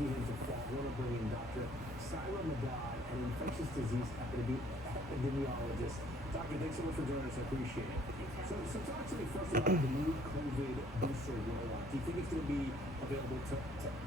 we head into fall, I want to bring in Dr. Saira Madad, an infectious disease epidemiologist. Doctor, thanks so much for joining us. I appreciate it. So talk to me first about the new COVID booster rollout. Do you think it's going to be available to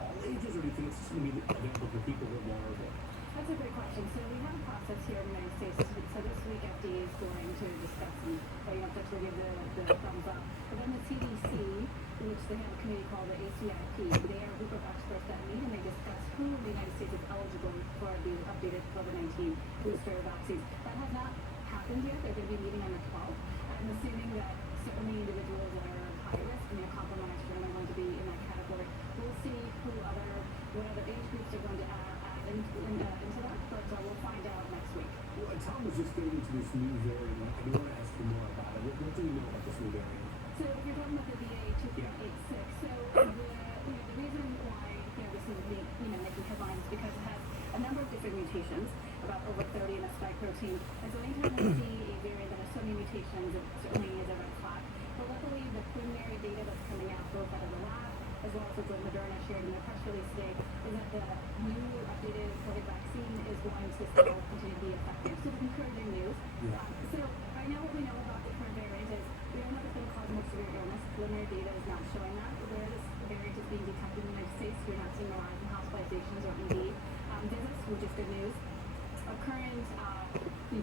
all ages, or do you think it's just going to be available for people who are vulnerable? That's a great question. So we have a process here in the United States. So this week FDA is going to discuss and officially give the thumbs up. But then the CDC, in which they have a committee called the ACIP, they are a group of experts that meet and they discuss who in the United States is eligible for the updated COVID-19 booster vaccines. That has not happened yet. They're going to be meeting on the 12th. I'm assuming that certainly individuals that are high risk and compromised are going to be in that category. We'll see what other age groups are going to add into that, but we'll find out next week. Well, Tom was just getting into this new variant. I do want to ask you more about it. What do you know about this new variant? So if you're talking about the BA.2.86, so the reason why this is making headlines is because it has a number of different mutations, about over 30 in a spike protein. And so anytime you see a variant that has so many mutations, it certainly is a red flag. But luckily, the preliminary data that's coming out both out of the lab as well as what Moderna shared in their press release today is that the new updated COVID vaccine is going to still continue to be effective. So it's encouraging news. So right now what we know about the current variant is we don't know if it's going to cause more severe illness. Preliminary data is not showing that. Where this variant is being detected in the United States, we're not seeing a rise in hospitalizations or ED visits, which is good news. Our current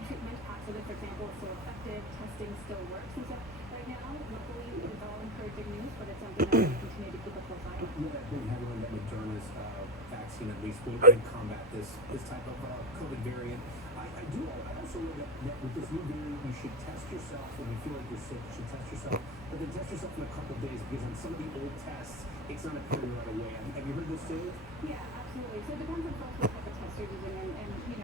treatment packs of it, for example, is still effective. Testing still works. And so right now, luckily, it's all encouraging news, but it's something that we continue to keep a close eye on. You know that big headline that Moderna's vaccine at least will combat this type of COVID variant. I also know that with this new variant, you should test yourself when you feel like you're sick. You should test yourself, but then test yourself in a couple of days because on some of the old tests, it's not appearing right away. Have you heard this too? Yeah, absolutely. So it depends on folks